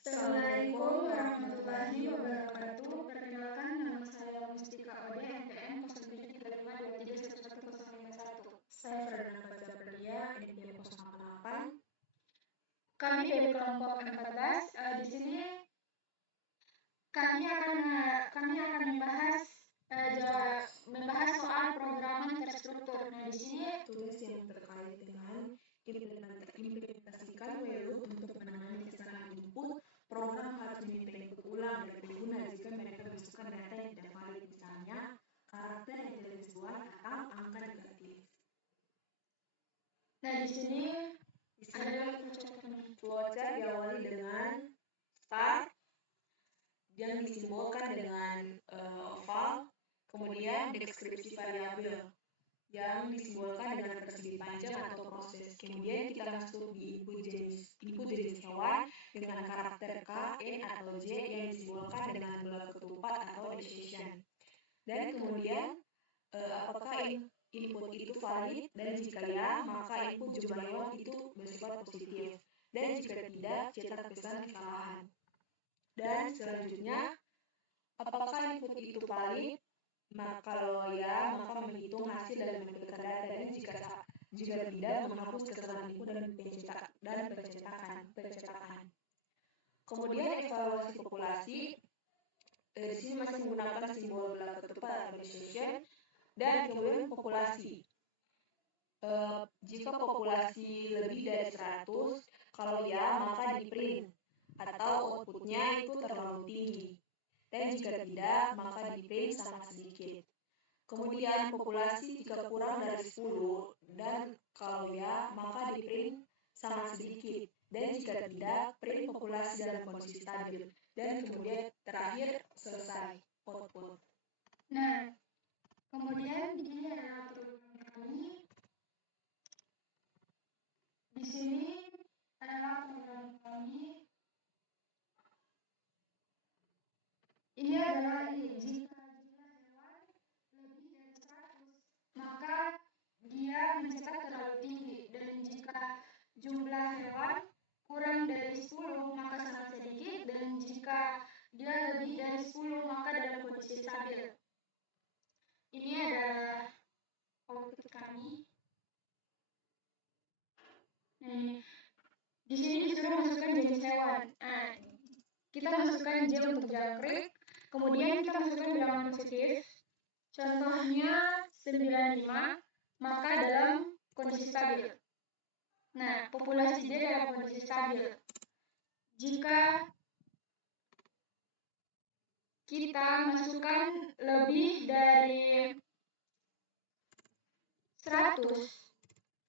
Assalamualaikum warahmatullahi wabarakatuh. Perkenalkan, nama saya Mustika Ode, NPM 0735231101. Saya Ferdinand Fajar Perdia, NPM 088. Kami dari kelompok 14. Di sini kami akan membahas soal pemrograman terstruktur. Nah, di sini tugas yang terkait dengan implementasikan WLOOP untuk menangani kesalahan input. Program harus diminta input ulang dari pengguna jika mereka memasukkan data yang tidak valid, misalnya karakter yang tidak sesuai atau angka negatif. Nah, di sini adalah flowchart diawali dengan start yang disimbolkan dengan oval, kemudian deskripsi variabel yang disimbolkan dengan persegi panjang atau proses. Kemudian kita masuk di input jenis hewan dengan karakter K, N, atau J yang disimbolkan dengan gelar ketupat atau decision. Dan kemudian apakah input itu valid, dan jika ya, maka input jumlah hewan itu bersifat positif. Dan jika tidak, cetak pesan kesalahan. Dan selanjutnya, apakah input itu valid? Maka kalau ya, maka menghitung hasil dan menampilkan data, dan jika tidak, menghapus kesalahan input dan pencetakan. Kemudian evaluasi populasi, di sini masih menggunakan simbol gelar ketupat atau decision. Dan kemudian populasi. Jika populasi lebih dari 100, kalau ya, maka di print atau outputnya itu terlalu tinggi. Dan jika tidak, maka di print sangat sedikit. Kemudian populasi jika kurang dari 10, dan kalau ya, maka di print sangat sedikit. Dan jika tidak, print populasi dalam kondisi stabil. Dan kemudian terakhir selesai output. Nah, kemudian ini adalah program kami. Di sini adalah program kami. Ini adalah jika jumlah hewan lebih dari 100, maka dia mencetak terlalu tinggi, dan jika jumlah hewan kurang dari 10, maka sangat sedikit, dan jika dia lebih dari 10, maka dalam kondisi stabil. Ini adalah output kami. Nah, di sini disuruh masukkan jenis hewan. Kita masukkan J untuk jangkrik, kemudian kita masukkan bilangan positif. Contohnya 95, maka dalam kondisi stabil. Nah, populasi J dalam kondisi stabil. Jika kita masukkan lebih dari 100,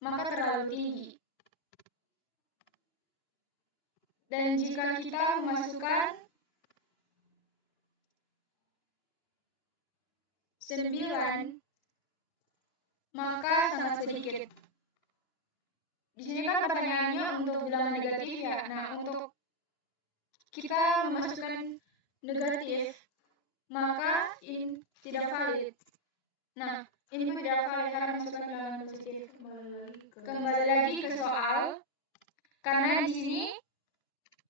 maka terlalu tinggi. Dan jika kita memasukkan 9, maka sangat sedikit. Di sini kan pertanyaannya untuk bilangan negatif ya. Nah, untuk kita memasukkan negatif, maka ini tidak valid. Nah, ini tidak valid karena masukkan bilangan positif. Kembali lagi ke soal, karena di sini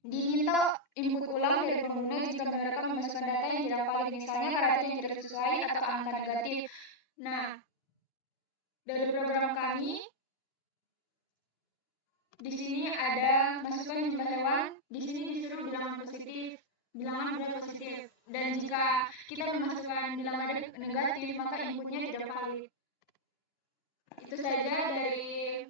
diminta input ulang dari pengguna jika mereka memasukkan data yang tidak valid, misalnya karakter yang tidak sesuai atau angka negatif. Nah, dari program kami, di sini ada masukkan jumlah hewan, di sini disuruh bilangan positif, bilangan benar positif. Dan jika kita memasukkan bilangan negatif, maka inputnya tidak valid. Itu saja dari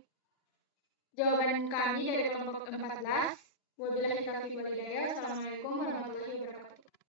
jawaban kami dari kelompok 14. Wabillahi taufiq wal hidayah. Assalamualaikum warahmatullahi wabarakatuh.